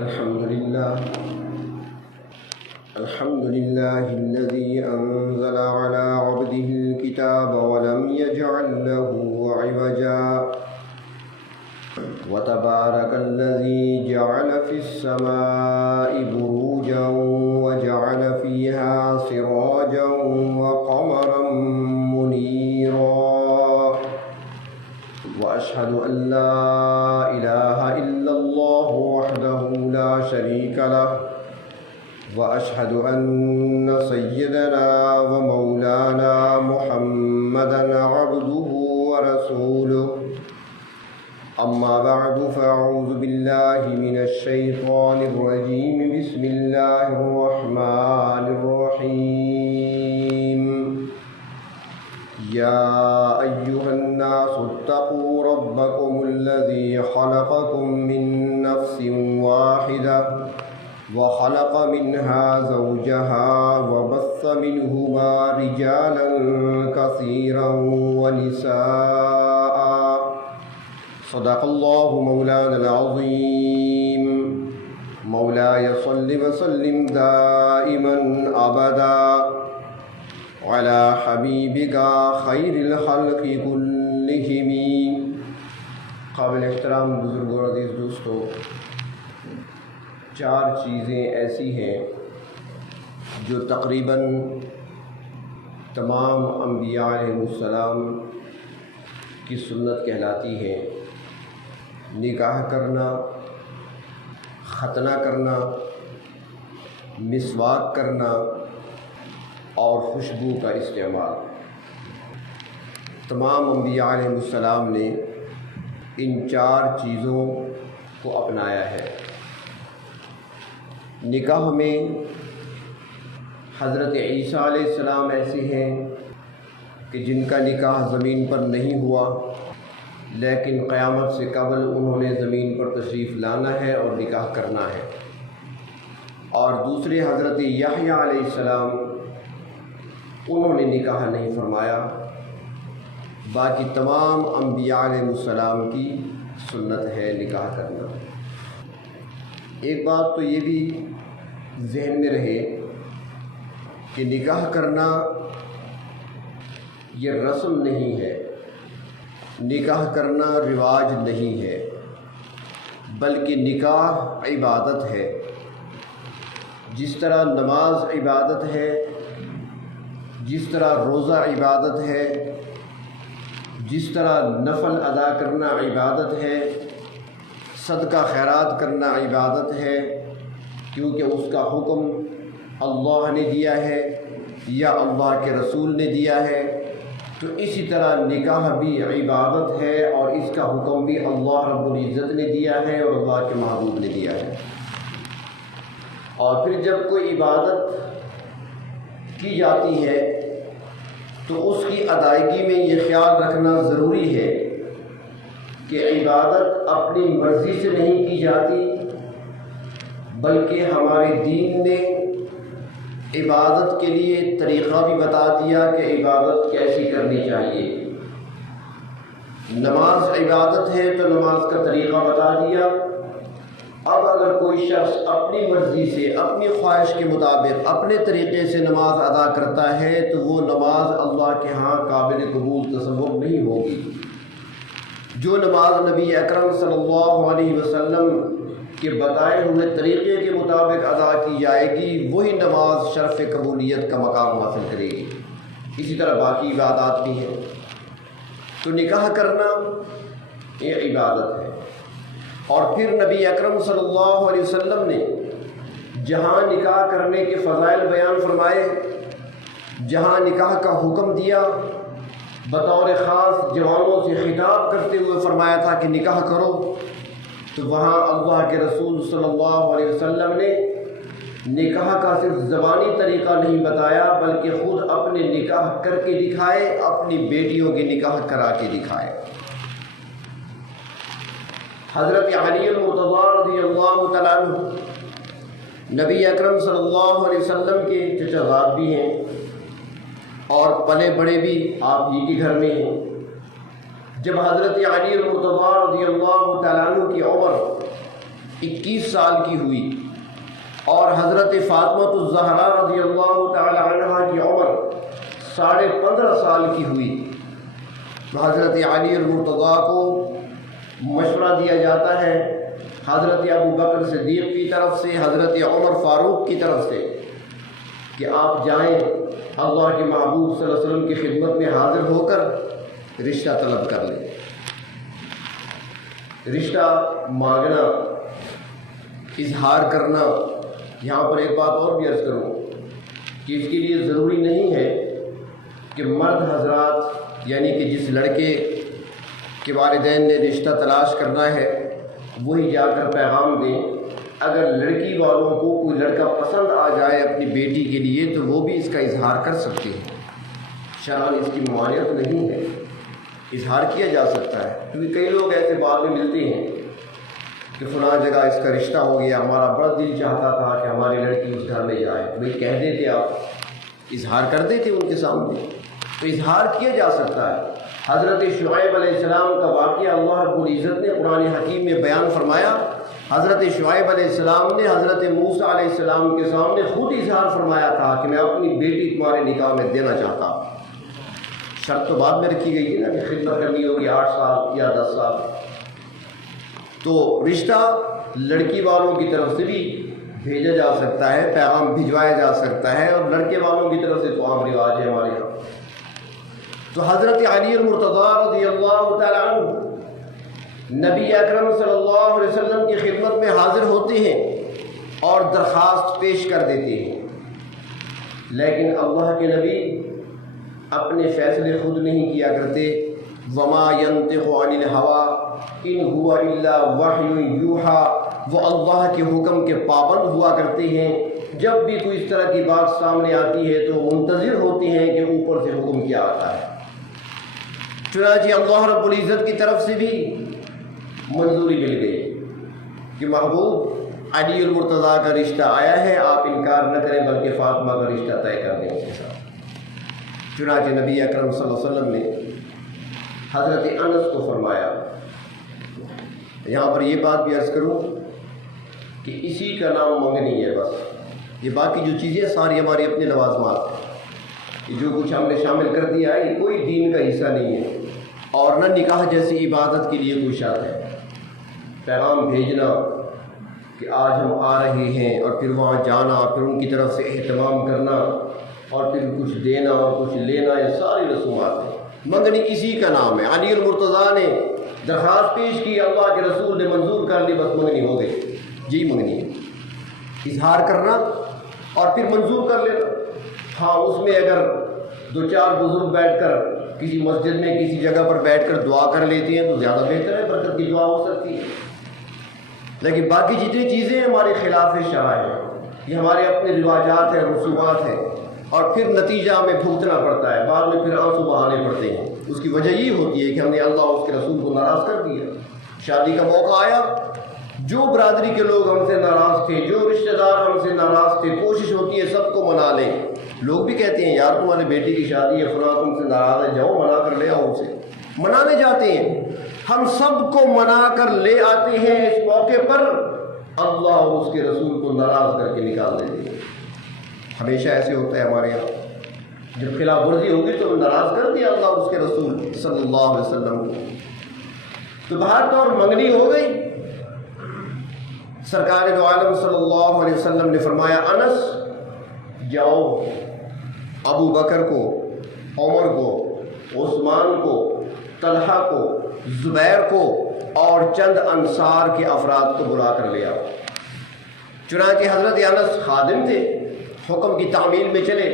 الحمد لله الذي أنزل على عبده الكتاب ولم يجعل له عوجا وتبارك الذي جعل في السماء بروجا وجعل فيها سراجا وقمرا منيرا وأشهد أن لا إله إلا الله وحده لا شريك له وأشهد أن سيدنا ومولانا محمدا عبده ورسوله أما بعد فأعوذ بالله من الشيطان الرجيم بسم الله الرحمن الرحيم يا أيها الناس اتقوا ربكم الذي خلقكم من نفس واحدة وخلق منها زوجها وبث منهما رجالا كثيرا ونساء صدق الله مولانا العظيم مولاي صل وسلم دائما أبدا على حبيبك خير الخلق كلهم. قابل احترام بزرگوں اور عزیز دوستوں، 4 چیزیں ایسی ہیں جو تقریباً تمام انبیاء علیہ السلام کی سنت کہلاتی ہیں: نکاح کرنا، ختنہ کرنا، مسواک کرنا اور خوشبو کا استعمال. تمام انبیاء علیہ السلام نے ان 4 چیزوں کو اپنایا ہے. نکاح میں حضرت عیسیٰ علیہ السلام ایسے ہیں کہ جن کا نکاح زمین پر نہیں ہوا، لیکن قیامت سے قبل انہوں نے زمین پر تشریف لانا ہے اور نکاح کرنا ہے. اور دوسرے حضرت یحییٰ علیہ السلام، انہوں نے نکاح نہیں فرمایا. باقی تمام انبیاء علیہ السلام کی سنت ہے نکاح کرنا. ایک بات تو یہ بھی ذہن میں رہے کہ نکاح کرنا یہ رسم نہیں ہے، نکاح کرنا رواج نہیں ہے، بلکہ نکاح عبادت ہے. جس طرح نماز عبادت ہے، جس طرح روزہ عبادت ہے، جس طرح نفل ادا کرنا عبادت ہے، صدقہ خیرات کرنا عبادت ہے، کیونکہ اس کا حکم اللہ نے دیا ہے یا اللہ کے رسول نے دیا ہے، تو اسی طرح نکاح بھی عبادت ہے اور اس کا حکم بھی اللہ رب العزت نے دیا ہے اور اللہ کے محبوب نے دیا ہے. اور پھر جب کوئی عبادت کی جاتی ہے تو اس کی ادائیگی میں یہ خیال رکھنا ضروری ہے کہ عبادت اپنی مرضی سے نہیں کی جاتی، بلکہ ہمارے دین نے عبادت کے لیے طریقہ بھی بتا دیا کہ عبادت کیسی کرنی چاہیے. نماز عبادت ہے تو نماز کا طریقہ بتا دیا. اب اگر کوئی شخص اپنی مرضی سے، اپنی خواہش کے مطابق، اپنے طریقے سے نماز ادا کرتا ہے تو وہ نماز اللہ کے ہاں قابل قبول تصور نہیں ہوگی. جو نماز نبی اکرم صلی اللہ علیہ وسلم کے بتائے ہوئے طریقے کے مطابق ادا کی جائے گی، وہی نماز شرف قبولیت کا مقام حاصل کرے گی. اسی طرح باقی عبادات بھی ہیں. تو نکاح کرنا یہ عبادت ہے. اور پھر نبی اکرم صلی اللہ علیہ وسلم نے جہاں نکاح کرنے کے فضائل بیان فرمائے، جہاں نکاح کا حکم دیا، بطور خاص جوانوں سے خطاب کرتے ہوئے فرمایا تھا کہ نکاح کرو، تو وہاں اللہ کے رسول صلی اللہ علیہ وسلم نے نکاح کا صرف زبانی طریقہ نہیں بتایا، بلکہ خود اپنے نکاح کر کے دکھائے، اپنی بیٹیوں کے نکاح کرا کے دکھائے. حضرت علی المرتضیٰ رضی اللہ تعالیٰ عنہ نبی اکرم صلی اللہ علیہ وسلم کے چچا زاد بھی ہیں اور پلے بڑے بھی آپ ہی کے گھر میں ہیں. جب حضرت علی المرتضیٰ رضی اللہ تعالیٰ عنہ کی عمر 21 سال کی ہوئی اور حضرت فاطمہ الزہرا رضی اللہ تعالی عنہ کی عمر 15.5 سال کی ہوئی، حضرت علی المرتضیٰ کو مشورہ دیا جاتا ہے حضرت ابو بکر صدیق کی طرف سے، حضرت عمر فاروق کی طرف سے، کہ آپ جائیں اللہ کے محبوب صلی اللہ علیہ وسلم کی خدمت میں حاضر ہو کر رشتہ طلب کر لیں۔ رشتہ مانگنا، اظہار کرنا، یہاں پر ایک بات اور بھی عرض کروں کہ اس کے لیے ضروری نہیں ہے کہ مرد حضرات یعنی کہ جس لڑکے کے والدین نے رشتہ تلاش کرنا ہے وہی جا کر پیغام دیں۔ اگر لڑکی والوں کو کوئی لڑکا پسند آ جائے اپنی بیٹی کے لیے تو وہ بھی اس کا اظہار کر سکتے ہیں، شرعاً اس کی ممانعت نہیں ہے، اظہار کیا جا سکتا ہے۔ کیونکہ کئی لوگ ایسے بعد میں ملتے ہیں کہ فلاں جگہ اس کا رشتہ ہو گیا، ہمارا بڑا دل چاہتا تھا کہ ہماری لڑکی اس گھر میں جائے، بھائی کہہ دیتے، آپ اظہار کر دیتے ان کے سامنے، تو اظہار کیا جا سکتا ہے۔ حضرت شعیب علیہ السلام کا واقعہ اللہ رب العزت نے قرآن حکیم میں بیان فرمایا۔ حضرت شعیب علیہ السلام نے حضرت موسیٰ علیہ السلام کے سامنے خود اظہار فرمایا تھا کہ میں اپنی بیٹی تمہارے نکاح میں دینا چاہتا ہوں۔ شرط تو بعد میں رکھی گئی ہے نا کہ خدمت کرنی ہوگی 8 سال یا 10 سال۔ تو رشتہ لڑکی والوں کی طرف سے بھی بھیجا جا سکتا ہے، پیغام بھجوایا جا سکتا ہے، اور لڑکے والوں کی طرف سے تو عام رواج ہے ہمارے یہاں۔ تو حضرت علی المرتضیٰ رضی اللہ تعالیٰ عنہ نبی اکرم صلی اللہ علیہ وسلم کی خدمت میں حاضر ہوتے ہیں اور درخواست پیش کر دیتے ہیں، لیکن اللہ کے نبی اپنے فیصلے خود نہیں کیا کرتے۔ وما ينطق عن الهوى ان هو الا وحی یوحیٰ، وہ اللہ کے حکم کے پابند ہوا کرتے ہیں۔ جب بھی کوئی اس طرح کی بات سامنے آتی ہے تو منتظر ہوتے ہیں کہ اوپر سے حکم کیا آتا ہے۔ چنانچہ اللہ رب العزت کی طرف سے بھی منظوری مل گئی کہ محبوب علی المرتضیٰ کا رشتہ آیا ہے، آپ انکار نہ کریں بلکہ فاطمہ کا رشتہ طے کر دیں اس کے ساتھ۔ چنانچہ نبی اکرم صلی اللہ علیہ وسلم نے حضرت انس کو فرمایا۔ یہاں پر یہ بات بھی عرض کروں کہ اسی کا نام منگنی ہے، بس یہ باقی جو چیزیں ساری ہماری اپنے لوازمات ہیں، جو کچھ ہم نے شامل کر دیا ہے یہ کوئی دین کا حصہ نہیں ہے، اور نہ نکاح جیسی عبادت کے لیے کوئی شرط ہے۔ پیغام بھیجنا کہ آج ہم آ رہے ہیں اور پھر وہاں جانا، پھر ان کی طرف سے اہتمام کرنا اور پھر کچھ دینا اور کچھ لینا، یہ ساری رسومات ہیں۔ منگنی اسی کا نام ہے۔ علی المرتضیٰ نے درخواست پیش کی، اللہ کے رسول نے منظور کر لی، بس منگنی ہو گئی۔ جی منگنی ہے، اظہار کرنا اور پھر منظور کر لینا۔ ہاں اس میں اگر 2-4 بزرگ بیٹھ کر کسی مسجد میں کسی جگہ پر بیٹھ کر دعا کر لیتے ہیں تو زیادہ بہتر ہے، برکت کی دعا ہو سکتی ہے۔ لیکن باقی جتنی چیزیں ہمارے خلاف شرع ہیں، یہ ہمارے اپنے رواجات ہیں، رسومات ہیں، اور پھر نتیجہ ہمیں بھگتنا پڑتا ہے، بعد میں پھر آنسو بہانے پڑتے ہیں۔ اس کی وجہ یہ ہوتی ہے کہ ہم نے اللہ اور اس کے رسول کو ناراض کر دیا۔ شادی کا موقع آیا، جو برادری کے لوگ ہم سے ناراض تھے، جو رشتہ دار ہم سے ناراض تھے، کوشش ہوتی ہے سب کو منا لیں۔ لوگ بھی کہتے ہیں یار تمہارے بیٹی کی شادی ہے، فلاں تم سے ناراض ہے، جاؤ منا کر لے آؤ اسے۔ منانے جاتے ہیں، ہم سب کو منا کر لے آتے ہیں، اس موقع پر اللہ اور اس کے رسول کو ناراض کر کے نکال دیتے ہیں۔ ہمیشہ ایسے ہوتا ہے ہمارے یہاں، جب خلاف ورزی ہوگی تو ناراض کر دیا اللہ اور اس کے رسول صلی اللہ علیہ وسلم کو۔ تو بہر طور منگنی ہو گئی۔ سرکار دو عالم صلی اللہ علیہ وسلم نے فرمایا انس جاؤ ابو بکر کو، عمر کو، عثمان کو، طلحہ کو، زبیر کو اور چند انصار کے افراد کو بلا کر لے آؤ۔ چنانچہ حضرت انس خادم تھے، حکم کی تعمیل میں چلے۔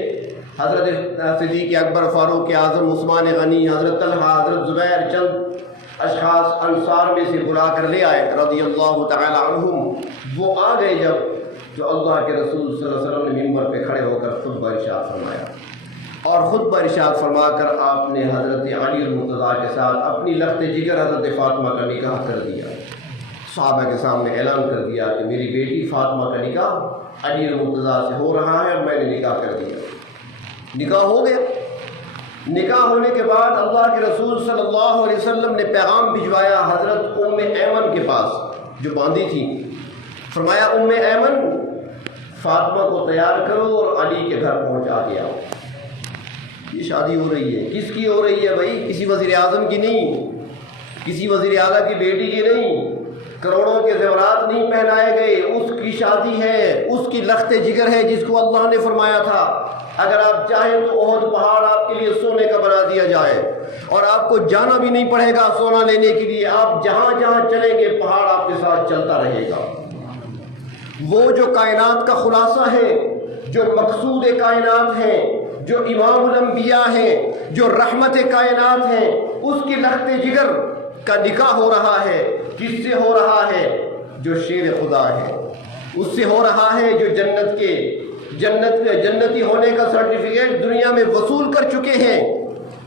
حضرت صدیق اکبر، فاروق اعظم، عثمان غنی، حضرت طلحہ، حضرت زبیر، چند اشخاص انصار میں سے بلا کر لے آئے رضی اللہ تعالی عنہم۔ وہ آ گئے جب جو اللہ کے رسول صلی اللہ علیہ وسلم نے منبر پہ کھڑے ہو کر خطبہ ارشاد فرمایا، اور خطبہ ارشاد فرما کر آپ نے حضرت علی المرتضیٰ کے ساتھ اپنی لخت جگر حضرت فاطمہ کا نکاح کر دیا۔ صحابہ کے سامنے اعلان کر دیا کہ میری بیٹی فاطمہ کا نکاح علی المرتضیٰ سے ہو رہا ہے اور میں نے نکاح کر دیا۔ نکاح ہو گیا۔ نکاح ہونے کے بعد اللہ کے رسول صلی اللہ علیہ وسلم نے پیغام بھجوایا حضرت ام ایمن کے پاس جو باندھی تھی، فرمایا ام ایمن فاطمہ کو تیار کرو اور علی کے گھر پہنچا دیا. یہ شادی ہو رہی ہے، کس کی ہو رہی ہے بھائی؟ کسی وزیر اعظم کی نہیں، کسی وزیر اعلیٰ کی بیٹی کی نہیں، کروڑوں کے زیورات نہیں پہنائے گئے. اس کی شادی ہے، اس کی لخت جگر ہے جس کو اللہ نے فرمایا تھا اگر آپ چاہیں تو احد پہاڑ آپ کے لیے سونے کا بنا دیا جائے اور آپ کو جانا بھی نہیں پڑے گا سونا لینے کے لیے. آپ جہاں جہاں چلیں گے پہاڑ آپ کے ساتھ چلتا رہے گا. وہ جو کائنات کا خلاصہ ہے، جو مقصود کائنات ہے، جو امام الانبیاء ہیں، جو رحمت کائنات ہیں، اس کی لخت جگر کا نکاح ہو رہا ہے. کس سے ہو رہا ہے؟ جو شیر خدا ہے اس سے ہو رہا ہے، جو جنتی ہونے کا سرٹیفکیٹ دنیا میں وصول کر چکے ہیں.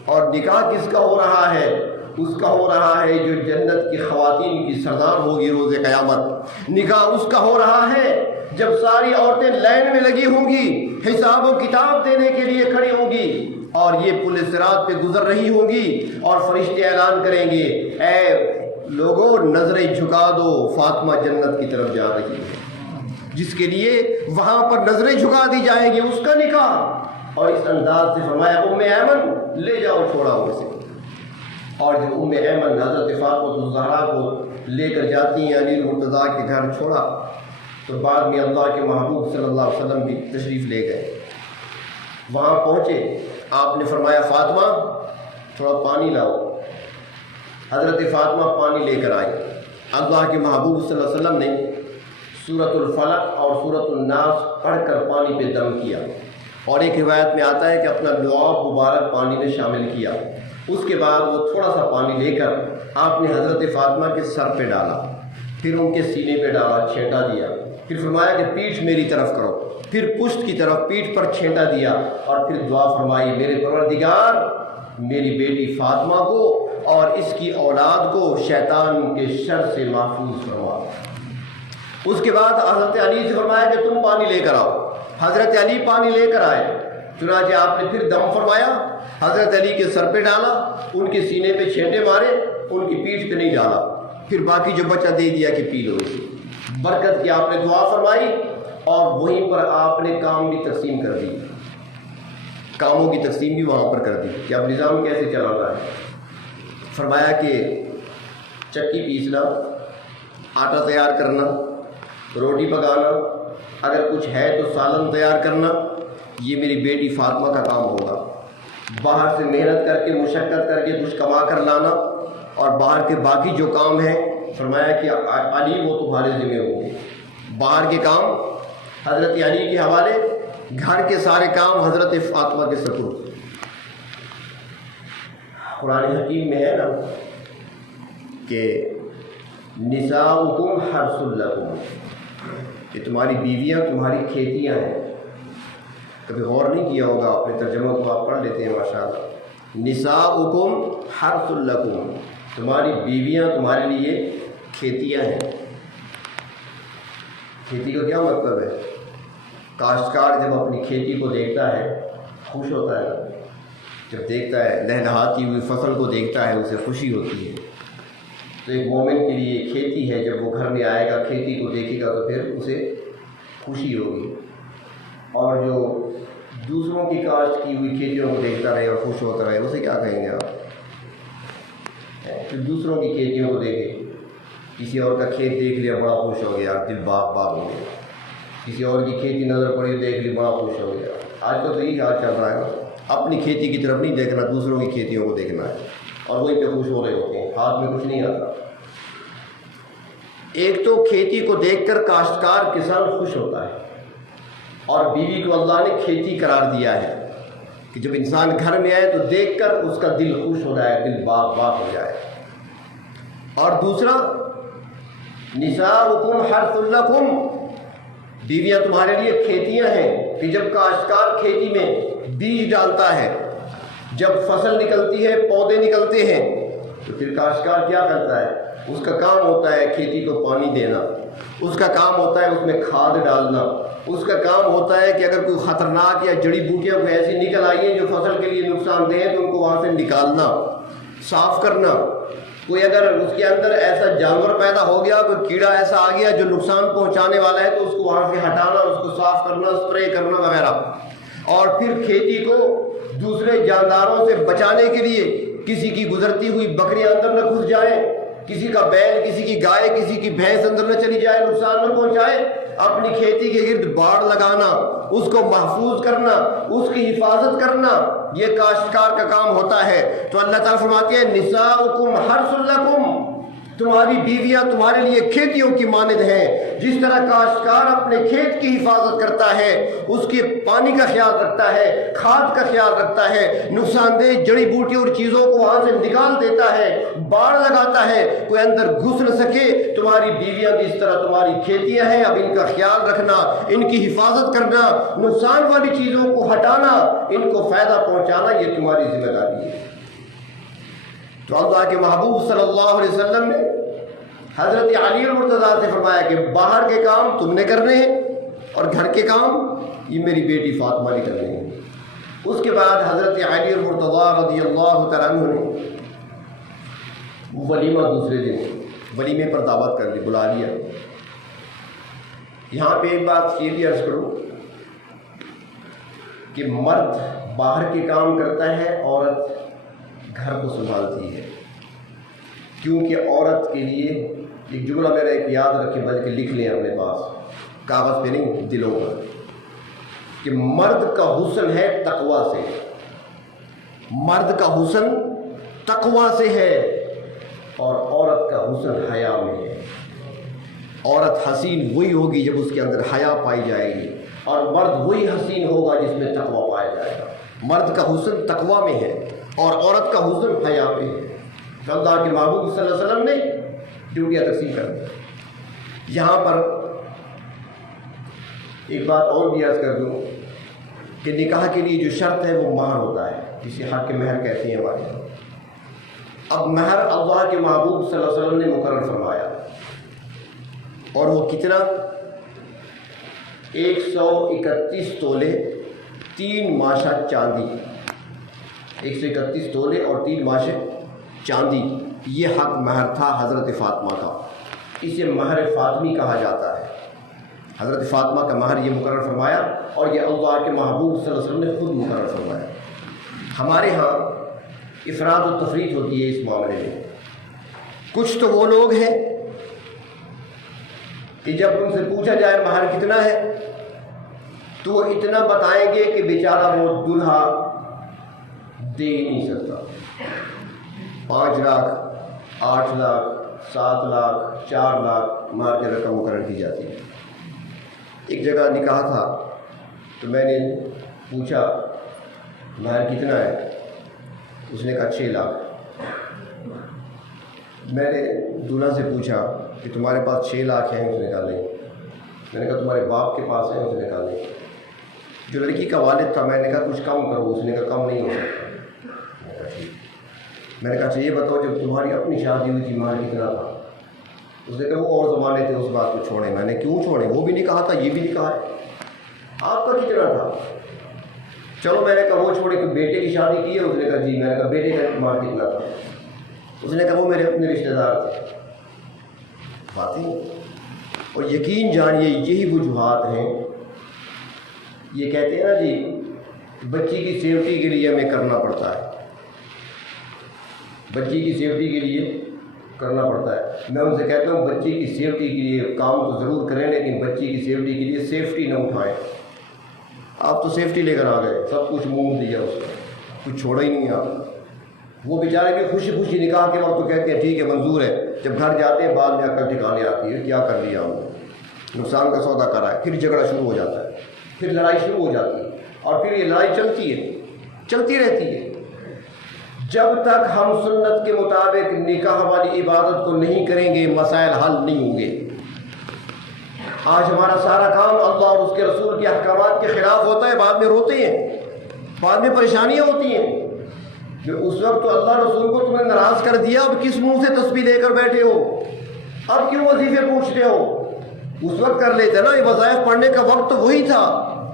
اور نکاح کس کا ہو رہا ہے؟ اس کا ہو رہا ہے جو جنت کی خواتین کی سردار ہوگی روز قیامت. نکاح اس کا ہو رہا ہے جب ساری عورتیں لائن میں لگی ہوں گی، حساب و کتاب دینے کے لیے کھڑی ہوں گی اور یہ پل صراط پہ گزر رہی ہوں گی اور فرشتے اعلان کریں گے اے لوگوں نظریں جھکا دو، فاطمہ جنت کی طرف جا رہی ہے. جس کے لیے وہاں پر نظریں جھکا دی جائیں گی، اس کا نکاح. اور اس انداز سے فرمایا ام ایمن لے جاؤ، چھوڑا اسے. اور جب ام ایمن حضرت فاطمہ الزہرا کو لے کر جاتی ہیں علی المرتضیٰ کے گھر چھوڑا، تو بعد میں اللہ کے محبوب صلی اللہ علیہ وسلم بھی تشریف لے گئے. وہاں پہنچے، آپ نے فرمایا فاطمہ تھوڑا پانی لاؤ. حضرت فاطمہ پانی لے کر آئی. اللہ کے محبوب صلی اللہ علیہ وسلم نے سورۃ الفلق اور سورۃ الناس پڑھ کر پانی پہ دم کیا. اور ایک روایت میں آتا ہے کہ اپنا لعاب مبارک پانی میں شامل کیا. اس کے بعد وہ تھوڑا سا پانی لے کر آپ نے حضرت فاطمہ کے سر پہ ڈالا، پھر ان کے سینے پہ ڈالا، چھینٹا دیا. پھر فرمایا کہ پیٹھ میری طرف کرو، پھر پشت کی طرف پیٹھ پر چھینٹا دیا اور پھر دعا فرمائی میرے پروردگار میری بیٹی فاطمہ کو اور اس کی اولاد کو شیطان کے شر سے محفوظ فرما. اس کے بعد حضرت علی سے فرمایا کہ تم پانی لے کر آؤ. حضرت علی پانی لے کر آئے. چنانچہ آپ نے پھر دم فرمایا، حضرت علی کے سر پہ ڈالا، ان کے سینے پہ چھینٹے مارے، ان کی پیٹھ پہ نہیں ڈالا. پھر باقی جو بچہ دے دیا کہ پی لو اسے. برکت کی آپ نے دعا فرمائی اور وہیں پر آپ نے کام بھی تقسیم کر دی. کاموں کی تقسیم بھی وہاں پر کر دی کہ اب نظام کیسے چلانا ہے. فرمایا کہ چکی پیسنا، آٹا تیار کرنا، روٹی پکانا، اگر کچھ ہے تو سالن تیار کرنا، یہ میری بیٹی فاطمہ کا کام ہوگا. باہر سے محنت کر کے مشقت کر کے کچھ کما کر لانا اور باہر کے باقی جو کام ہیں فرمایا کہ علی وہ تمہارے ذمہ ہوں گے. باہر کے کام حضرت علی کے حوالے، گھر کے سارے کام حضرت فاطمہ کے سپرد. قرآن حکیم میں ہے نا کہ نساؤکم حرث لکم، کہ تمہاری بیویاں تمہاری کھیتیاں ہیں. کبھی غور نہیں کیا ہوگا، اپنے ترجمہ کو آپ پڑھ لیتے ہیں ماشاءاللہ. نساؤکم حرث لکم، تمہاری بیویاں تمہارے لیے کھیتیاں ہیں. کھیتی کا کیا مطلب ہے؟ کاشتکار جب اپنی کھیتی کو دیکھتا ہے خوش ہوتا ہے. جب دیکھتا ہے لہلہاتی ہوئی فصل کو دیکھتا ہے اسے خوشی ہوتی ہے. تو ایک مومن کے لیے کھیتی ہے، جب وہ گھر میں آئے گا کھیتی کو دیکھے گا تو پھر اسے خوشی ہوگی. اور جو دوسروں کی کاشت کی ہوئی کھیتیوں کو دیکھتا رہے اور خوش ہوتا رہے اسے کیا کہیں گے آپ؟ پھر دوسروں کی کھیتیوں کو دیکھے، کسی اور کا کھیت دیکھ لیا بڑا خوش ہو گیا، دل باغ باغ ہو گیا. کسی اور کی کھیتی نظر پڑی دیکھ لی بڑا خوش ہو گیا. آج کل تو یہی حال چل رہا ہے نا، اپنی کھیتی کی طرف نہیں دیکھنا، دوسروں کی کھیتیوں کو دیکھنا ہے اور وہیں پہ خوش ہو رہے ہوتے ہیں، ہاتھ میں کچھ نہیں آتا. ایک تو کھیتی کو دیکھ کر کاشتکار کسان خوش ہوتا ہے، اور بیوی کو اللہ نے کھیتی قرار دیا ہے کہ جب انسان گھر میں آئے تو دیکھ کر اس کا دل خوش ہو جائے، دل باغ باغ ہو جائے. اور دوسرا نساؤکم حرث لکم، بیویاں تمہارے لیے کھیتیاں ہیں. کہ جب کاشتکار کھیتی میں بیج ڈالتا ہے، جب فصل نکلتی ہے، پودے نکلتے ہیں، تو پھر کاشتکار کیا کرتا ہے؟ اس کا کام ہوتا ہے کھیتی کو پانی دینا، اس کا کام ہوتا ہے اس میں کھاد ڈالنا، اس کا کام ہوتا ہے کہ اگر کوئی خطرناک یا جڑی بوٹیاں کوئی ایسی نکل آئی ہیں جو فصل کے لیے نقصان دہ ہیں تو ان کو وہاں سے نکالنا، صاف کرنا. کوئی اگر اس کے اندر ایسا جانور پیدا ہو گیا، کوئی کیڑا ایسا آ گیا جو نقصان پہنچانے والا ہے، تو اس کو وہاں سے ہٹانا، اس کو صاف کرنا، اسپرے کرنا وغیرہ. اور پھر کھیتی کو دوسرے جانداروں سے بچانے کے لیے کسی کی گزرتی ہوئی بکریاں اندر نہ گھس جائیں، کسی کا بیل، کسی کی گائے، کسی کی بھینس اندر نہ چلی جائے، نقصان نہ پہنچائے. اپنی کھیتی کے گرد باڑ لگانا، اس کو محفوظ کرنا، اس کی حفاظت کرنا، یہ کاشتکار کا کام ہوتا ہے. تو اللہ تعالیٰ فرماتے ہیں نساؤکم حرث لکم، تمہاری بیویاں تمہارے لیے کھیتیوں کی مانند ہیں. جس طرح کاشتکار اپنے کھیت کی حفاظت کرتا ہے، اس کے پانی کا خیال رکھتا ہے، کھاد کا خیال رکھتا ہے، نقصان دہ جڑی بوٹی اور چیزوں کو وہاں سے نکال دیتا ہے، باڑ لگاتا ہے، کوئی اندر گھس نہ سکے، تمہاری بیویاں بھی اس طرح تمہاری کھیتیاں ہیں. اب ان کا خیال رکھنا، ان کی حفاظت کرنا، نقصان والی چیزوں کو ہٹانا، ان کو فائدہ پہنچانا، یہ تمہاری ذمہ داری ہے. تو اللہ کے محبوب صلی اللہ علیہ وسلم نے حضرت علی المرتضیٰ سے فرمایا کہ باہر کے کام تم نے کرنے ہیں اور گھر کے کام یہ میری بیٹی فاطمہ نے کرنے ہیں. اس کے بعد حضرت علی المرتضیٰ رضی اللہ تعالیٰ عنہ نے ولیمہ دوسرے دن ولیمے پر دعوت کر لی، بلا لیا. یہاں پہ ایک بات یہ بھی عرض کروں کہ مرد باہر کے کام کرتا ہے، عورت گھر کو سنبھالتی ہے. کیونکہ عورت کے لیے ایک جملہ میرا ایک یاد رکھیں، بلکہ لکھ لیں اپنے پاس، کاغذ پہ نہیں دلوں پر، کہ مرد کا حسن ہے تقویٰ سے. مرد کا حسن تقویٰ سے ہے اور عورت کا حسن حیا میں ہے. عورت حسین وہی ہوگی جب اس کے اندر حیا پائی جائے گی، اور مرد وہی حسین ہوگا جس میں تقویٰ پایا جائے گا. مرد کا حسن تقویٰ میں ہے اور عورت کا حسن حیا میں ہے. اللہ کے محبوب صلی اللہ علیہ وسلم نے ڈیوٹیاں تقسیم کر دی. یہاں پر ایک بات اور بھی عرض کر دوں کہ نکاح کے لیے جو شرط ہے وہ مہر ہوتا ہے، جسے حق مہر کہتے ہیں ہمارے یہاں. اب مہر اللہ کے محبوب صلی اللہ علیہ وسلم نے مقرر فرمایا، اور وہ کتنا؟ 131 تولے 3 ماشہ چاندی. 131 تولے اور 3 ماشے چاندی، یہ حق مہر تھا حضرت فاطمہ کا. اسے مہر فاطمی کہا جاتا ہے. حضرت فاطمہ کا مہر یہ مقرر فرمایا، اور یہ اللہ کے محبوب صلی اللہ علیہ وسلم نے خود مقرر فرمایا. ہمارے ہاں افراد و تفریط ہوتی ہے اس معاملے میں. کچھ تو وہ لوگ ہیں کہ جب ان سے پوچھا جائے مہر کتنا ہے تو وہ اتنا بتائیں گے کہ بیچارہ وہ دلہا دے ہی نہیں سکتا. 5 لاکھ 8 لاکھ 7 لاکھ 4 لاکھ مہر کی رقم مقرر کی جاتی ہے. ایک جگہ نکاح تھا تو میں نے پوچھا مہر کتنا ہے؟ اس نے کہا 6 لاکھ. میں نے دولہا سے پوچھا کہ تمہارے پاس 6 لاکھ ہیں؟ اس نے کہا نہیں. میں نے کہا تمہارے باپ کے پاس ہیں؟ اس نے کہا نہیں. جو لڑکی کا والد تھا میں نے کہا کچھ کم کرو. اس نے کہا کم نہیں ہو سکتا. میں نے کہا اچھا یہ بتاؤ جب تمہاری اپنی شادی ہوئی تھی مہر کتنا تھا؟ اس نے کہا وہ اور زمانے تھے، اس بات کو چھوڑیں. میں نے کیوں چھوڑیں؟ وہ بھی نہیں کہا تھا، یہ بھی نہیں کہا ہے. آپ کا کتنا تھا؟ چلو میں نے کہا وہ چھوڑے کہ بیٹے کی شادی کی ہے. اس نے کہا جی. میں نے کہا بیٹے کا مہر کتنا تھا؟ اس نے کہا وہ میرے اپنے رشتہ دار تھے. باتیں اور یقین جانیے یہی وجوہات ہیں. یہ کہتے ہیں نا جی بچی کی سیفٹی کے لیے ہمیں کرنا پڑتا ہے، بچی کی سیفٹی کے لیے کرنا پڑتا ہے. میں ان سے کہتا ہوں بچی کی سیفٹی کے لیے کام تو ضرور کریں، لیکن بچی کی سیفٹی کے لیے سیفٹی نہ اٹھائیں. آپ تو سیفٹی لے کر آ گئے، سب کچھ منہ دیا اس کو، کچھ چھوڑا ہی نہیں. آپ وہ بیچارے بھی خوشی خوشی نکاح کے وقت تو کہتے ہیں ٹھیک ہے منظور ہے، جب گھر جاتے ہیں بعد میں آ کر ٹھکانے آتی ہے کیا کر لیا ہم نے، نقصان کا سودا کرا ہے. پھر جھگڑا شروع ہو جاتا ہے، پھر لڑائی شروع ہو جاتی ہے، اور پھر یہ لڑائی چلتی ہے، چلتی رہتی ہے. جب تک ہم سنت کے مطابق نکاح والی عبادت کو نہیں کریں گے مسائل حل نہیں ہوں گے. آج ہمارا سارا کام اللہ اور اس کے رسول کے احکامات کے خلاف ہوتا ہے. بعد میں روتے ہیں، بعد میں پریشانیاں ہوتی ہیں. اس وقت تو اللہ رسول کو تم نے ناراض کر دیا، اب کس منہ سے تسبیح لے کر بیٹھے ہو؟ اب کیوں وظیفے پوچھتے ہو؟ اس وقت کر لیتے نا. یہ وظائف پڑھنے کا وقت تو وہی تھا.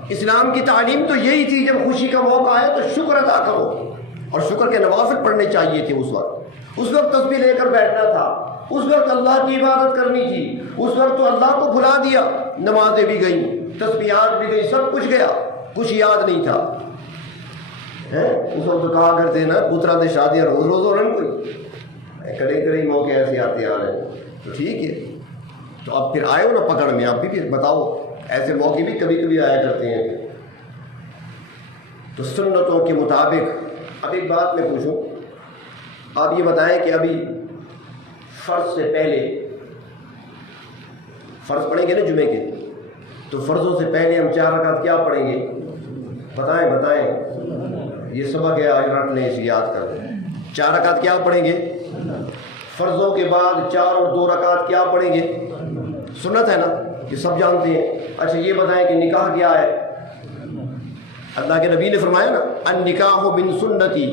اسلام کی تعلیم تو یہی تھی، جب خوشی کا موقع ہے تو شکر ادا کرو، اور شکر کے نوافل پڑھنے چاہیے تھے اس وقت. اس وقت تسبیح لے کر بیٹھنا تھا، اس وقت اللہ کی عبادت کرنی تھی، اس وقت تو اللہ کو بھلا دیا، نمازیں بھی گئیں، تسبیحات بھی گئی، سب کچھ گیا، کچھ یاد نہیں تھا۔ اس وقت تو کہا کرتے نا پترا سے شادیاں روز روز ہو رہی، کوئی کڑے کڑے موقع ایسے آتے آ رہے ہیں، تو ٹھیک ہے، تو اب پھر آئے ہو نا پکڑ میں، آپ بھی پھر بتاؤ، ایسے موقع بھی کبھی کبھی آیا کرتے ہیں۔ تو سنتوں کے مطابق اب ایک بات میں پوچھوں، آپ یہ بتائیں کہ ابھی فرض سے پہلے، فرض پڑھیں گے نا جمعے کے، تو فرضوں سے پہلے ہم 4 رکعت کیا پڑھیں گے؟ بتائیں، یہ سبق ہے، آج رٹ لیں، اسے یاد کر دیں۔ 4 رکعت کیا پڑھیں گے؟ فرضوں کے بعد 4 اور 2 رکعت کیا پڑھیں گے؟ سنت ہے نا، یہ سب جانتے ہیں۔ اچھا یہ بتائیں کہ نکاح کیا ہے؟ اللہ کے نبی نے فرمایا نا، النکاح من سنتی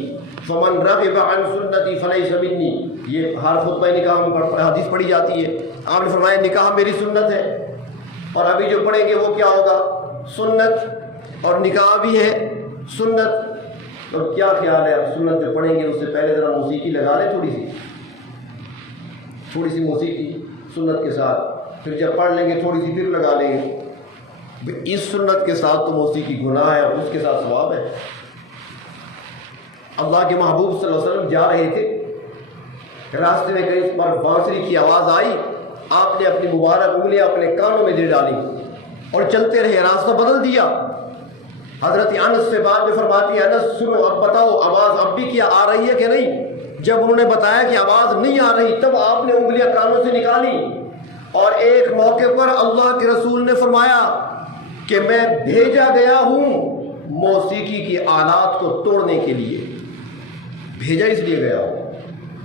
فمن رغب عن سنتی فلیس منی، یہ ہر خطبہ نکاح میں حدیث پڑھی جاتی ہے۔ آپ نے فرمایا نکاح میری سنت ہے، اور ابھی جو پڑھیں گے وہ کیا ہوگا؟ سنت، اور نکاح بھی ہے سنت۔ تو کیا خیال ہے، اب سنت جو پڑھیں گے اس سے پہلے ذرا موسیقی لگا لیں، تھوڑی سی موسیقی سنت کے ساتھ، پھر جب پڑھ لیں گے تھوڑی سی پھر لگا لیں گے۔ اس سنت کے ساتھ تو موسیقی گناہ ہے اور اس کے ساتھ ثواب ہے۔ اللہ کے محبوب صلی اللہ علیہ وسلم جا رہے تھے، راستے میں کہیں پر بانسری کی آواز آئی، آپ نے اپنی مبارک انگلیاں اپنے کانوں میں دے ڈالی اور چلتے رہے، راستہ بدل دیا۔ حضرت انس سے بعد میں فرماتی ہے، انس سنو، اب بتاؤ آواز اب بھی کیا آ رہی ہے کہ نہیں؟ جب انہوں نے بتایا کہ آواز نہیں آ رہی، تب آپ نے انگلیاں کانوں سے نکالی، اور ایک موقع پر اللہ کے رسول نے فرمایا کہ میں بھیجا گیا ہوں موسیقی کی آلات کو توڑنے کے لیے، بھیجا اس لیے گیا ہوں،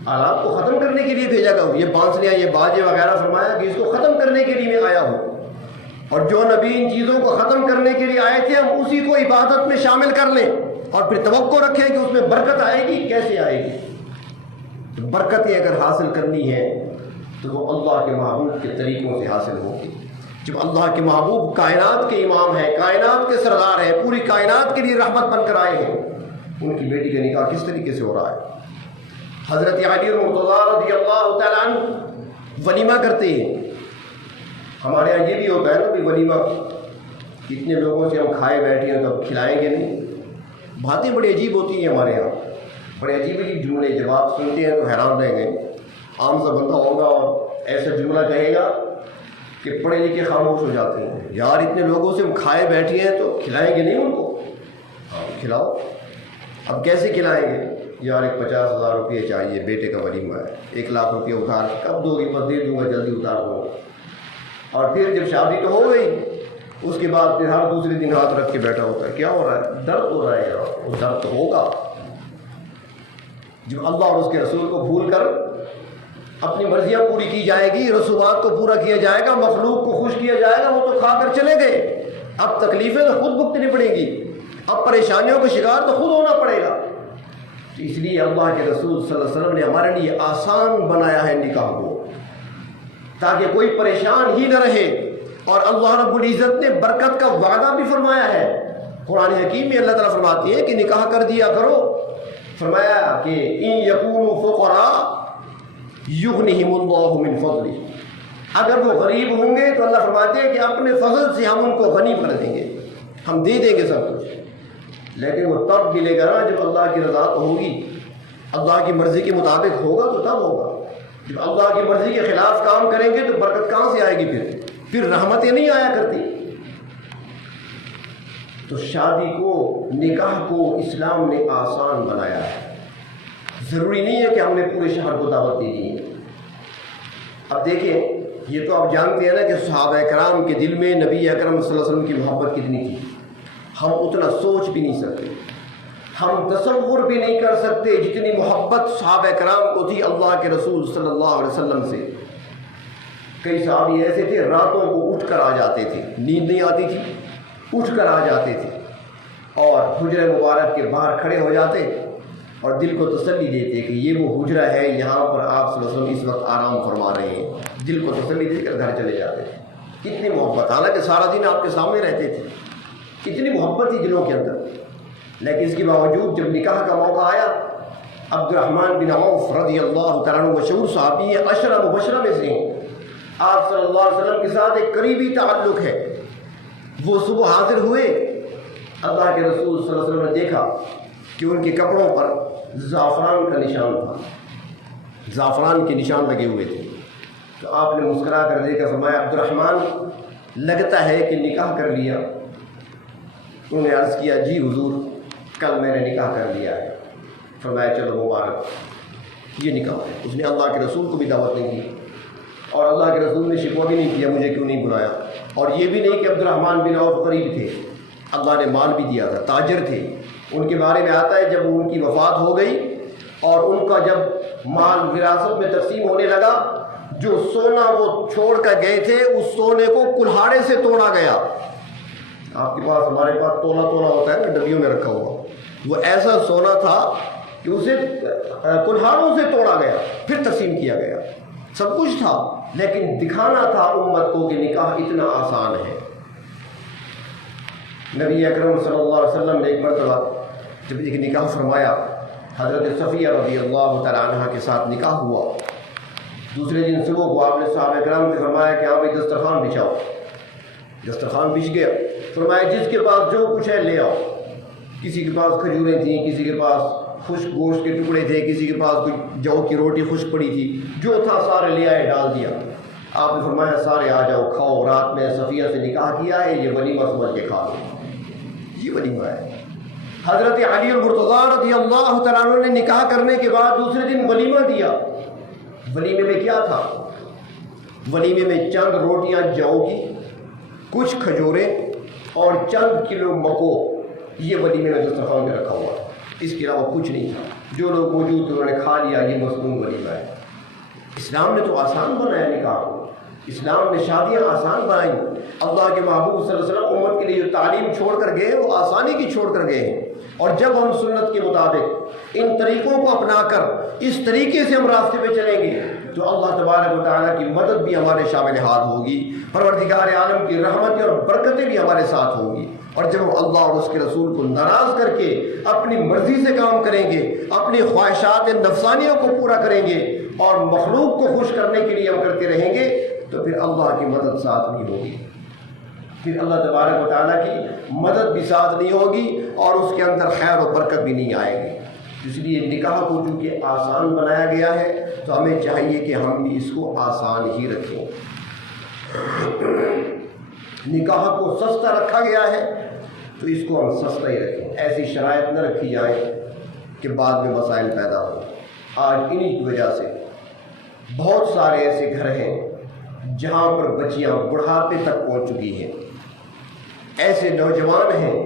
آلات کو ختم کرنے کے لیے بھیجا گیا ہوں۔ یہ بانسلیاں، یہ باجے وغیرہ، فرمایا کہ اس کو ختم کرنے کے لیے میں آیا ہوں، اور جو نبی ان چیزوں کو ختم کرنے کے لیے آئے تھے، ہم اسی کو عبادت میں شامل کر لیں اور پھر توقع رکھیں کہ اس میں برکت آئے گی۔ کیسے آئے گی؟ تو برکتیں اگر حاصل کرنی ہے تو وہ اللہ کے محبوب کے طریقوں سے حاصل ہوگی۔ جب اللہ کے محبوب کائنات کے امام ہیں، کائنات کے سردار ہیں، پوری کائنات کے لیے رحمت بن کر آئے ہیں، ان کی بیٹی کا نکاح کس طریقے سے ہو رہا ہے؟ حضرت علی مرتضیٰ رضی اللہ تعالیٰ عنہ ولیمہ کرتے ہیں۔ ہمارے یہاں یہ بھی ہوتا ہے نا کہ ولیمہ، کتنے لوگوں سے ہم کھائے بیٹھے ہیں تو اب کھلائیں گے نہیں۔ باتیں بڑی عجیب ہوتی ہیں ہمارے یہاں، بڑے عجیب عجیب جملے، جب آپ سنتے ہیں تو حیران رہیں گے۔ عام سا بندہ ہوگا اور ایسا جملہ کہے گا کہ پڑھے لکھے خاموش ہو جاتے ہیں، یار اتنے لوگوں سے ہم کھائے بیٹھے ہیں تو کھلائیں گے نہیں ان کو؟ کھلاؤ۔ اب کیسے کھلائیں گے؟ یار ایک 50,000 روپئے چاہیے، بیٹے کا ولیمہ ہے، 1,00,000 روپئے ادھار، کب دو گی؟ بس دے دوں گا، جلدی اتار دوں گا۔ اور پھر جب شادی تو ہو گئی، اس کے بعد پھر ہر دوسرے دن ہاتھ رکھ کے بیٹھا ہوتا ہے، کیا ہو رہا ہے؟ درد ہو رہا ہے یار، وہ درد تو ہوگا۔ جب اللہ اور اس کے رسول کو بھول کر اپنی مرضیاں پوری کی جائے گی، رسومات کو پورا کیا جائے گا، مخلوق کو خوش کیا جائے گا، وہ تو کھا کر چلے گئے، اب تکلیفیں تو خود بھگتنی پڑیں گی، اب پریشانیوں کا شکار تو خود ہونا پڑے گا۔ تو اس لیے اللہ کے رسول صلی اللہ علیہ وسلم نے ہمارے لیے آسان بنایا ہے نکاح کو، تاکہ کوئی پریشان ہی نہ رہے۔ اور اللہ رب العزت نے برکت کا وعدہ بھی فرمایا ہے، قرآن حکیم میں اللہ تعالیٰ فرماتے ہیں کہ نکاح کر دیا کرو، فرمایا کہ ان یکونوا فقراء یغنہم اللہ من فضلہ، اگر وہ غریب ہوں گے تو اللہ فرماتے ہیں کہ اپنے فضل سے ہم ان کو غنی کر دیں گے، ہم دے دیں گے سب کچھ، لیکن وہ تب ملے گا نا جب اللہ کی رضا ہوگی، اللہ کی مرضی کے مطابق ہوگا تو تب ہوگا۔ جب اللہ کی مرضی کے خلاف کام کریں گے تو برکت کہاں سے آئے گی؟ پھر رحمتیں نہیں آیا کرتی۔ تو شادی کو، نکاح کو اسلام نے آسان بنایا ہے، ضروری نہیں ہے کہ ہم نے پورے شہر کو دعوت دے دی ہے۔ اب دیکھیں، یہ تو آپ جانتے ہیں نا کہ صحابہ کرام کے دل میں نبی اکرم صلی اللہ علیہ وسلم کی محبت کتنی تھی، ہم اتنا سوچ بھی نہیں سکتے، ہم تصور بھی نہیں کر سکتے جتنی محبت صحابہ کرام کو تھی اللہ کے رسول صلی اللہ علیہ وسلم سے۔ کئی صحابی ایسے تھے راتوں کو اٹھ کر آ جاتے تھے، نیند نہیں آتی تھی، اٹھ کر آ جاتے تھے اور حجرہ مبارک کے باہر کھڑے ہو جاتے اور دل کو تسلی دیتے کہ یہ وہ حجرہ ہے، یہاں پر آپ صلی اللہ علیہ وسلم اس وقت آرام فرما رہے ہیں، دل کو تسلی دے کر گھر چلے جاتے تھے۔ کتنی محبت، حالانکہ سارا دن آپ کے سامنے رہتے تھے، کتنی محبت تھی دلوں کے اندر، لیکن اس کے باوجود جب نکاح کا موقع آیا عبدالرحمن بن عوف رضی اللہ تعالیٰ عنہ مشہور صحابی ہیں، عشرہ مبشرہ میں سے ہیں، آپ صلی اللہ علیہ وسلم کے ساتھ ایک قریبی تعلق ہے۔ وہ صبح حاضر ہوئے، اللہ کے رسول صلی اللہ علیہ وسلم نے دیکھا کہ ان کے کپڑوں پر زعفران کا نشان تھا، زعفران کے نشان لگے ہوئے تھے۔ تو آپ نے مسکرا کر دیکھا، فرمایا عبدالرحمن لگتا ہے کہ نکاح کر لیا؟ انہوں نے عرض کیا جی حضور کل میں نے نکاح کر لیا ہے۔ فرمایا چلو مبارک، یہ نکاح ہے۔ اس نے اللہ کے رسول کو بھی دعوت نہیں کی اور اللہ کے رسول نے شکوہ بھی نہیں کیا مجھے کیوں نہیں بلایا، اور یہ بھی نہیں کہ عبدالرحمن بن عوف غریب تھے، اللہ نے مال بھی دیا تھا، تاجر تھے۔ ان کے بارے میں آتا ہے جب ان کی وفات ہو گئی اور ان کا جب مال وراثت میں تقسیم ہونے لگا، جو سونا وہ چھوڑ کر گئے تھے اس سونے کو کلہاڑے سے توڑا گیا۔ آپ کے پاس ہمارے پاس تولا ہوتا ہے نا ڈبیوں میں رکھا ہوا، وہ ایسا سونا تھا کہ اسے کلہاڑوں سے توڑا گیا، پھر تقسیم کیا گیا۔ سب کچھ تھا لیکن دکھانا تھا امت کو کہ نکاح اتنا آسان ہے۔ نبی اکرم صلی اللہ علیہ وسلم نے ایک مرتبہ جب ایک نکاح فرمایا، حضرت صفیہ رضی اللہ تعالیٰ عنہ کے ساتھ نکاح ہوا، دوسرے دن صبح کو آپ نے صحابہ کرام سے فرمایا کہ آپ دسترخوان بچھاؤ۔ دسترخوان بچھ گیا، فرمایا جس کے پاس جو کچھ ہے لے آؤ۔ کسی کے پاس کھجوریں تھیں، کسی کے پاس خشک گوشت کے ٹکڑے تھے، کسی کے پاس کوئی جو کی روٹی خشک پڑی تھی، جو تھا سارے لے آئے، ڈال دیا۔ آپ نے فرمایا سارے آ جاؤ کھاؤ، رات میں صفیہ سے نکاح کیا ہے، یہ ولیمہ سمجھ کے کھا لو، یہ ولیمہ ہے۔ حضرت علی المرتضیٰ رضی اللہ تعالیٰ عنہ نے نکاح کرنے کے بعد دوسرے دن ولیمہ دیا۔ ولیمے میں کیا تھا؟ ولیمے میں چند روٹیاں جو کی، کچھ کھجوریں اور چند کلو مکو، یہ ولیمے میں دسترخوان میں رکھا ہوا، اس کے علاوہ کچھ نہیں تھا۔ جو لوگ موجود تھے انہوں نے کھا لیا، یہ مصنوع ولیمہ ہے۔ اسلام نے تو آسان بنایا نکاح کو، اسلام نے شادیاں آسان بنائیں۔ اللہ کے محبوب صلی اللہ علیہ وسلم امت کے لیے جو تعلیم چھوڑ کر گئے وہ آسانی کی چھوڑ کر گئے ہیں، اور جب ہم سنت کے مطابق ان طریقوں کو اپنا کر اس طریقے سے ہم راستے پہ چلیں گے تو اللہ تبارک و تعالیٰ کی مدد بھی ہمارے شامل حال ہوگی، پروردگار عالم کی رحمتیں اور برکتیں بھی ہمارے ساتھ ہوں گی۔ اور جب ہم اللہ اور اس کے رسول کو ناراض کر کے اپنی مرضی سے کام کریں گے، اپنی خواہشات نفسانیوں کو پورا کریں گے اور مخلوق کو خوش کرنے کے لیے ہم کرتے رہیں گے تو پھر اللہ کی مدد ساتھ نہیں ہوگی، پھر اللہ تبارک و تعالیٰ کی مدد بھی ساتھ نہیں ہوگی اور اس کے اندر خیر و برکت بھی نہیں آئے گی۔ اس لیے نکاح کو چونکہ آسان بنایا گیا ہے تو ہمیں چاہیے کہ ہم بھی اس کو آسان ہی رکھیں۔ نکاح کو سستا رکھا گیا ہے تو اس کو ہم سستا ہی رکھیں، ایسی شرائط نہ رکھی جائیں کہ بعد میں مسائل پیدا ہوں۔ آج انہی کی وجہ سے بہت سارے ایسے گھر ہیں جہاں پر بچیاں بڑھاپے تک پہنچ چکی ہیں، ایسے نوجوان ہیں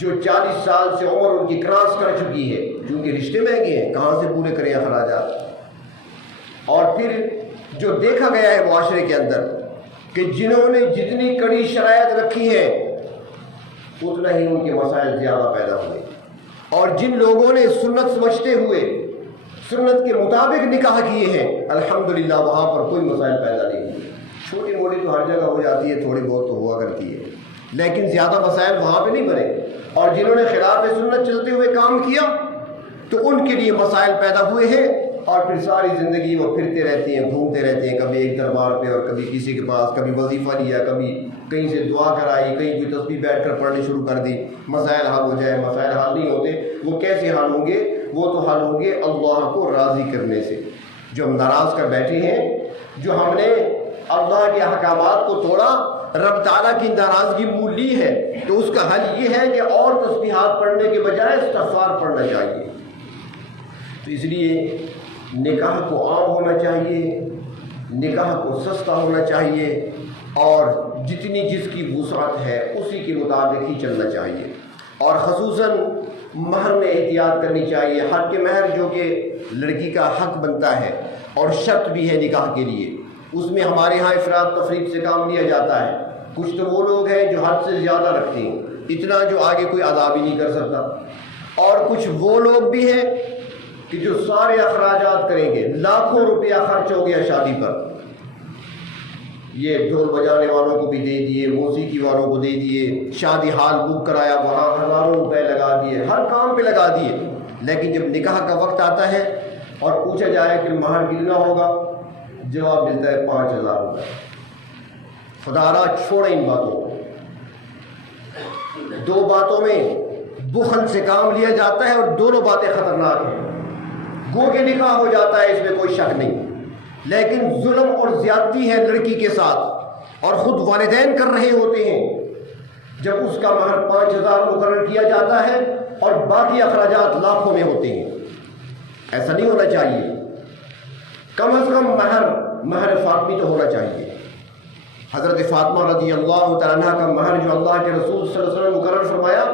جو 40 سال سے عمر ان کی کراس کر چکی ہے، چونکہ رشتے مہنگے ہیں، کہاں سے پورے کریں اخراجات۔ اور پھر جو دیکھا گیا ہے معاشرے کے اندر کہ جنہوں نے جتنی کڑی شرائط رکھی ہے اتنا ہی ان کے مسائل زیادہ پیدا ہوئے، اور جن لوگوں نے سنت سمجھتے ہوئے سنت کے مطابق نکاح کیے ہیں الحمدللہ وہاں پر کوئی مسائل پیدا نہیں ہوئے۔ چھوٹی موٹی تو ہر جگہ ہو جاتی ہے، تھوڑی بہت تو ہوا کرتی ہے، لیکن زیادہ مسائل وہاں پہ نہیں بنے۔ اور جنہوں نے خلاف سنت چلتے ہوئے کام کیا تو ان کے لیے مسائل پیدا ہوئے ہیں، اور پھر ساری زندگی وہ پھرتے رہتے ہیں، گھومتے رہتے ہیں، کبھی ایک دربار پہ اور کبھی کسی کے پاس، کبھی وظیفہ لیا، کبھی کہیں سے دعا کرائی، کہیں کوئی تسبیح بیٹھ کر پڑھنی شروع کر دی، مسائل حل ہو جائے۔ مسائل حل نہیں ہوتے، وہ کیسے حل ہوں گے؟ وہ تو حل ہوں گے اللہ کو راضی کرنے سے۔ جو ہم ناراض کر بیٹھے ہیں، جو ہم نے اللہ کے احکامات کو توڑا، رب تعالیٰ کی ناراضگی مول لی ہے، تو اس کا حل یہ ہے کہ اور تسبیحات پڑھنے کے بجائے استغفار پڑھنا چاہیے۔ تو اس لیے نکاح کو عام ہونا چاہیے، نکاح کو سستا ہونا چاہیے، اور جتنی جس کی وسعت ہے اسی کے مطابق ہی چلنا چاہیے۔ اور خصوصاً مہر میں احتیاط کرنی چاہیے۔ حق مہر جو کہ لڑکی کا حق بنتا ہے اور شرط بھی ہے نکاح کے لیے، اس میں ہمارے ہاں افراط تفریط سے کام لیا جاتا ہے۔ کچھ تو وہ لوگ ہیں جو حد سے زیادہ رکھتے ہیں، اتنا جو آگے کوئی ادا بھی نہیں کر سکتا، اور کچھ وہ لوگ بھی ہیں کہ جو سارے اخراجات کریں گے، لاکھوں روپیہ خرچ ہو گیا شادی پر، یہ ڈھول بجانے والوں کو بھی دے دیے، موسیقی والوں کو دے دیے، شادی ہال بک کرایا وہاں ہزاروں روپے لگا دیے، ہر کام پہ لگا دیے، لیکن جب نکاح کا وقت آتا ہے اور پوچھا جائے کہ مہر کتنا ہوگا، جواب ملتا ہے 5,000 روپے۔ خدا را چھوڑیں ان باتوں کو۔ 2 باتوں میں بخل سے کام لیا جاتا ہے اور دونوں باتیں خطرناک ہیں۔ گو کے نکاح ہو جاتا ہے، اس میں کوئی شک نہیں، لیکن ظلم اور زیادتی ہے لڑکی کے ساتھ اور خود والدین کر رہے ہوتے ہیں جب اس کا مہر 5,000 مقرر کیا جاتا ہے اور باقی اخراجات لاکھوں میں ہوتے ہیں۔ ایسا نہیں ہونا چاہیے۔ کم از کم مہر فاطمی تو ہونا چاہیے۔ حضرت فاطمہ رضی اللہ تعالیٰ عنہ کا مہر جو اللہ کے رسول صلی اللہ علیہ وسلم نے مقرر فرمایا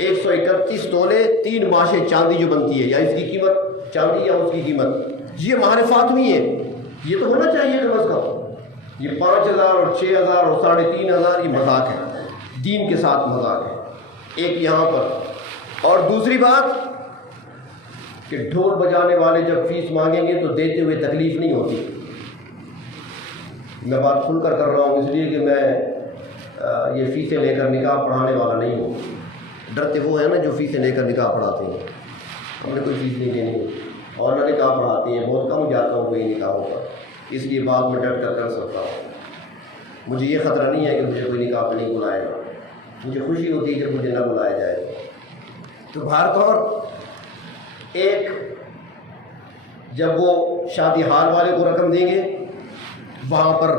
131 تولے 3 ماشے چاندی جو بنتی ہے، یا اس کی قیمت چاندی یا اس کی قیمت، یہ مہر فاطمی ہے، یہ تو ہونا چاہیے کم از کم۔ یہ 5,000 اور 6,000 اور 3,500 یہ مذاق ہے، دین کے ساتھ مذاق ہے، ایک یہاں پر۔ اور دوسری بات کہ ڈھول بجانے والے جب فیس مانگیں گے تو دیتے ہوئے تکلیف نہیں ہوتی۔ میں بات کھل کر رہا ہوں اس لیے کہ میں یہ فیسیں لے کر نکاح پڑھانے والا نہیں ہوں۔ ڈرتے وہ ہیں نا جو فیسیں لے کر نکاح پڑھاتے ہیں، ہم نے کوئی فیس نہیں دینی اور نہ نکاح پڑھاتے ہیں، بہت کم جاتا ہوں کوئی نکاحوں پر، اس لیے بات میں ڈٹ کر سکتا ہوں۔ مجھے یہ خطرہ نہیں ہے کہ مجھے کوئی نکاح پہ نہیں بلائے گا، مجھے خوشی ہوتی ہے جب مجھے نہ بلایا جائے۔ تو بہر طور ایک جب وہ شادی ہال والے کو رقم دیں گے، وہاں پر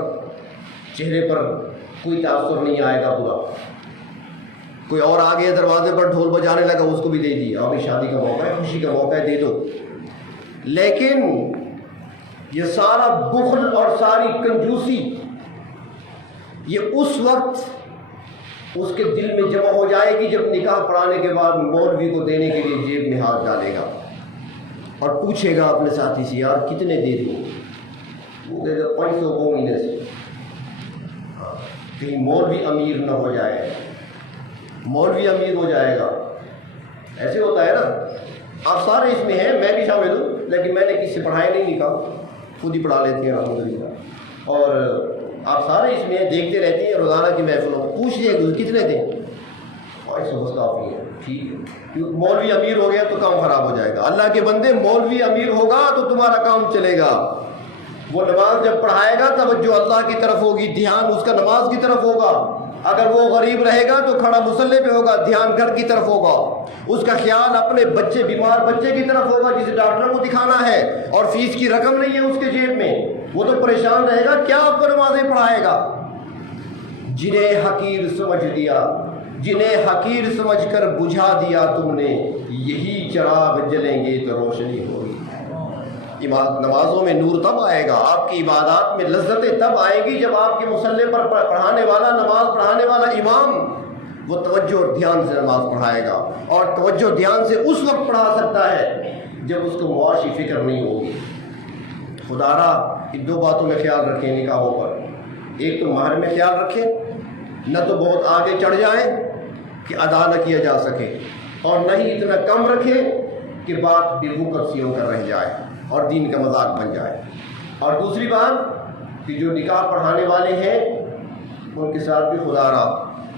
چہرے پر کوئی تاثر نہیں آئے گا برا۔ کوئی اور آ گیا دروازے پر ڈھول بجانے لگا، اس کو بھی دے دیا، ابھی شادی کا موقع ہے، خوشی کا موقع ہے، دے دو۔ لیکن یہ سارا بخل اور ساری کنجوسی یہ اس وقت اس کے دل میں جمع ہو جائے گی جب نکاح پڑھانے کے بعد مولوی کو دینے کے لیے جیب میں ہاتھ ڈالے گا اور پوچھے گا اپنے ساتھی سے، یار کتنے دے دوں؟ وہ کہے گا 500 کو مہینے سے۔ کہیں مولوی امیر نہ ہو جائے، مولوی امیر ہو جائے گا۔ ایسے ہوتا ہے نا، آپ سارے اس میں ہیں، میں بھی شامل ہوں، لیکن میں نے کسی سے پڑھایا نہیں نکاح، خود ہی پڑھا لیتے ہیں الحمدللہ۔ اور آپ سارے اس میں دیکھتے رہتے ہیں روزانہ کی محفلوں میں، پوچھ لیں کتنے دیں؟ 500 بس کافی ہے، ٹھیک ہے۔ مولوی امیر ہو گیا تو کام خراب ہو جائے گا۔ اللہ کے بندے، مولوی امیر ہوگا تو تمہارا کام چلے گا۔ وہ نماز جب پڑھائے گا توجہ اللہ کی طرف ہوگی، دھیان اس کا نماز کی طرف ہوگا۔ اگر وہ غریب رہے گا تو کھڑا مصلی پہ ہوگا، دھیان گھر کی طرف ہوگا، اس کا خیال اپنے بچے، بیمار بچے کی طرف ہوگا جسے ڈاکٹر کو دکھانا ہے اور فیس کی رقم نہیں ہے اس کے جیب میں، وہ تو پریشان رہے گا، کیا آپ کو نمازیں پڑھائے گا؟ جنہیں حقیر سمجھ دیا، جنہیں حقیر سمجھ کر بجھا دیا تم نے، یہی چراغ جلیں گے تو روشنی ہوگی۔ نمازوں میں نور تب آئے گا، آپ کی عبادات میں لذتیں تب آئیں گی جب آپ کے مصلی پر پڑھانے والا، نماز پڑھانے والا امام وہ توجہ اور دھیان سے نماز پڑھائے گا، اور توجہ دھیان سے اس وقت پڑھا سکتا ہے جب اس کو معاشی فکر نہیں ہوگی۔ خدا را ان 2 باتوں میں خیال رکھیں نکاحوں پر۔ ایک تو مہر میں خیال رکھیں، نہ تو بہت آگے چڑھ جائیں کہ ادا نہ کیا جا سکے، اور نہ ہی اتنا کم رکھیں کہ بات بے سیوں کر رہ جائے اور دین کا مذاق بن جائے۔ اور دوسری بات کہ جو نکاح پڑھانے والے ہیں ان کے ساتھ بھی خدا را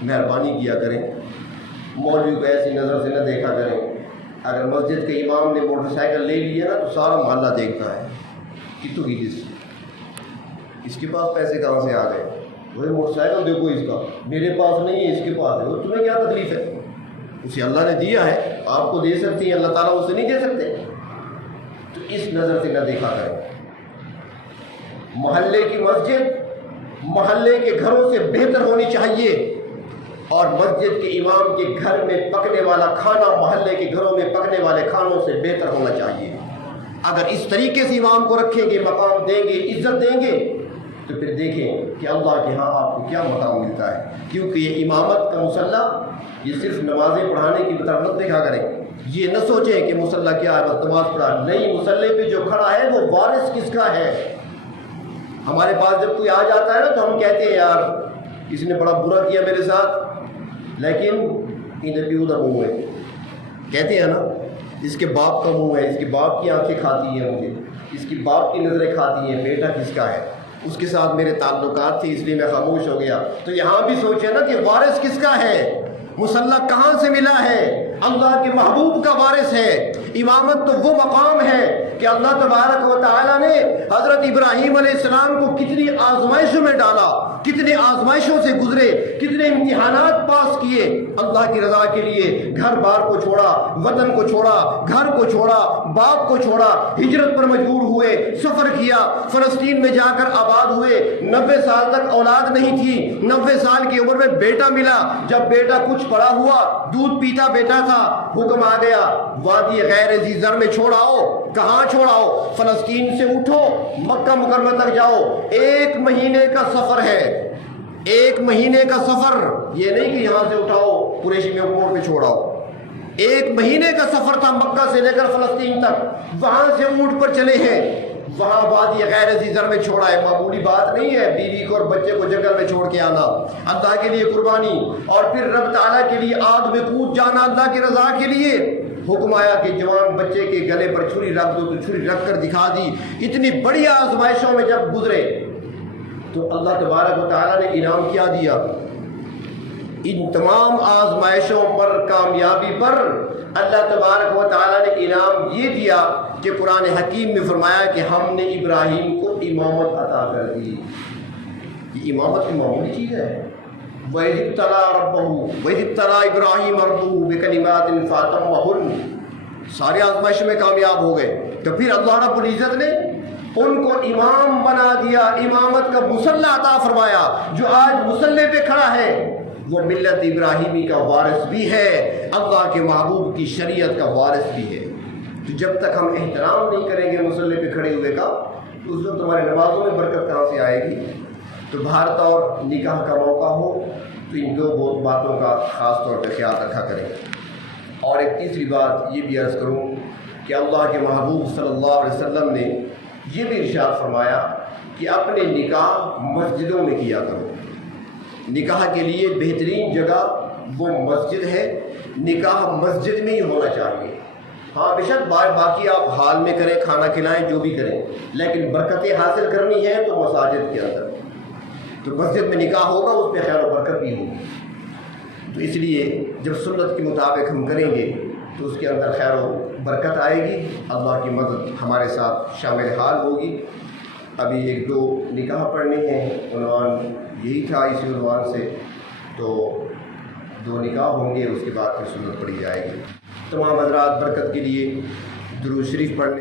مہربانی کیا کریں، مولوی کو ایسی نظر سے نہ دیکھا کریں۔ اگر مسجد کے امام نے موٹر سائیکل لے لی ہے نا تو سارا محلہ دیکھتا ہے، کتوں کی جس اس کے پاس پیسے کہاں سے آ گئے، وہ موٹر سائیکل دیکھو اس کا، میرے پاس نہیں ہے اس کے پاس ہے، وہ تمہیں کیا تکلیف ہے؟ اسے اللہ نے دیا ہے، آپ کو دے سکتے ہیں، اللہ تعالیٰ اسے نہیں دے سکتے؟ تو اس نظر سے نہ دیکھا کریں۔ محلے کی مسجد محلے کے گھروں سے بہتر ہونی چاہیے، اور مسجد کے امام کے گھر میں پکنے والا کھانا محلے کے گھروں میں پکنے والے کھانوں سے بہتر ہونا چاہیے۔ اگر اس طریقے سے امام کو رکھیں گے، مقام دیں گے، عزت دیں گے، تو پھر دیکھیں کہ اللہ کے ہاں آپ کو کیا مقام ملتا ہے۔ کیونکہ یہ امامت کا مصلی یہ صرف نمازیں پڑھانے کی طرف مت دیکھا کریں، یہ نہ سوچیں کہ مصلی کیا ہے بس نماز پڑھا، نہیں، مصلی پہ جو کھڑا ہے وہ وارث کس کا ہے۔ ہمارے پاس جب کوئی آ جاتا ہے نا تو ہم کہتے ہیں یار اس نے بڑا برا کیا میرے ساتھ، لیکن ادھر بھی ادھر منہ ہے، کہتے ہیں نا اس کے باپ کا منہ ہے، اس کے باپ کی آنکھیں کھاتی ہیں مجھے، اس کی باپ کی نظریں کھاتی ہیں، بیٹا کس کا ہے، اس کے ساتھ میرے تعلقات تھے اس لیے میں خاموش ہو گیا۔ تو یہاں بھی سوچیں نا کہ وارث کس کا ہے۔ مسلح کہاں سے ملا ہے؟ اللہ کے محبوب کا وارث ہے۔ امامت تو وہ مقام ہے کہ اللہ تبارک و تعالیٰ نے حضرت ابراہیم علیہ السلام کو کتنی آزمائشوں میں ڈالا، کتنے آزمائشوں سے گزرے، کتنے امتحانات پاس کیے، اللہ کی رضا کے لیے گھر بار کو چھوڑا، وطن کو چھوڑا، گھر کو چھوڑا، باپ کو چھوڑا، ہجرت پر مجبور ہوئے، سفر کیا، فلسطین میں جا کر آباد ہوئے۔ 90 سال تک اولاد نہیں تھی، 90 سال کی عمر میں بیٹا ملا۔ جب بیٹا کچھ بڑا ہوا، دودھ پیتا بیٹا تھا، حکم آ گیا وادی غیر ذی زر میں چھوڑاؤ۔ کہاں چھوڑاؤ؟ فلسطین سے اٹھو، مکہ مکرمہ تک جاؤ، 1 مہینے کا سفر ہے، 1 مہینے کا سفر، یہ نہیں کہ یہاں سے اٹھاؤ قریشی میں موڑ پہ چھوڑاؤ۔ 1 مہینے کا سفر تھا مکہ سے لے کر فلسطین تک، وہاں سے اونٹ پر چلے ہیں، وہاں وادی غیر ذی زر میں چھوڑا ہے۔ معمولی بات نہیں ہے بیوی کو اور بچے کو جنگل میں چھوڑ کے آنا، اللہ کے لیے قربانی، اور پھر رب تعالیٰ کے لیے آگ میں کود جانا اللہ کی رضا کے لیے۔ حکم آیا کہ جوان بچے کے گلے پر چھری رکھ دو، تو چھری رکھ کر دکھا دی۔ اتنی بڑی آزمائشوں میں جب گزرے تو اللہ تبارک و تعالیٰ نے انعام کیا دیا؟ ان تمام آزمائشوں پر کامیابی پر اللہ تبارک و تعالیٰ نے انعام یہ دیا کہ قرآن حکیم میں فرمایا کہ ہم نے ابراہیم کو امامت عطا کر دی۔ یہ امامت کی معمولی چیز ہے۔ وَإِذِ ابْتَلَىٰ إِبْرَاهِيمَ رَبُّهُ بِكَلِمَاتٍ فَأَتَمَّهُنَّ، سارے آزمائش میں کامیاب ہو گئے، تو پھر اللہ رب العزت نے ان کو امام بنا دیا، امامت کا مسلح عطا فرمایا۔ جو آج مسلح پہ کھڑا ہے وہ ملت ابراہیمی کا وارث بھی ہے، اللہ کے محبوب کی شریعت کا وارث بھی ہے۔ تو جب تک ہم احترام نہیں کریں گے مسلح پہ کھڑے ہوئے کا، تو اس وقت ہمارے نمازوں میں برکت کہاں سے آئے گی؟ تو بھارت اور نکاح کا موقع ہو تو ان 2 باتوں کا خاص طور پہ خیال رکھا کریں۔ اور ایک تیسری بات یہ بھی عرض کروں کہ اللہ کے محبوب صلی اللہ علیہ وسلم نے یہ بھی ارشاد فرمایا کہ اپنے نکاح مسجدوں میں کیا کرو۔ نکاح کے لیے بہترین جگہ وہ مسجد ہے، نکاح مسجد میں ہی ہونا چاہیے۔ ہاں بے شک باقی آپ حال میں کریں، کھانا کھلائیں، جو بھی کریں، لیکن برکتیں حاصل کرنی ہے تو مساجد کے اندر، تو مسجد میں نکاح ہوگا، اس پہ خیر و برکت بھی ہوگی۔ تو اس لیے جب سنت کے مطابق ہم کریں گے تو اس کے اندر خیر و برکت آئے گی، اللہ کی مدد ہمارے ساتھ شامل حال ہوگی۔ ابھی 1-2 نکاح پڑھنے ہیں، عنوان یہی تھا، اسی عنوان سے تو 2 نکاح ہوں گے، اس کے بعد پھر سنت پڑھی جائے گی۔ تمام حضرات برکت کے لیے درود شریف پڑھنے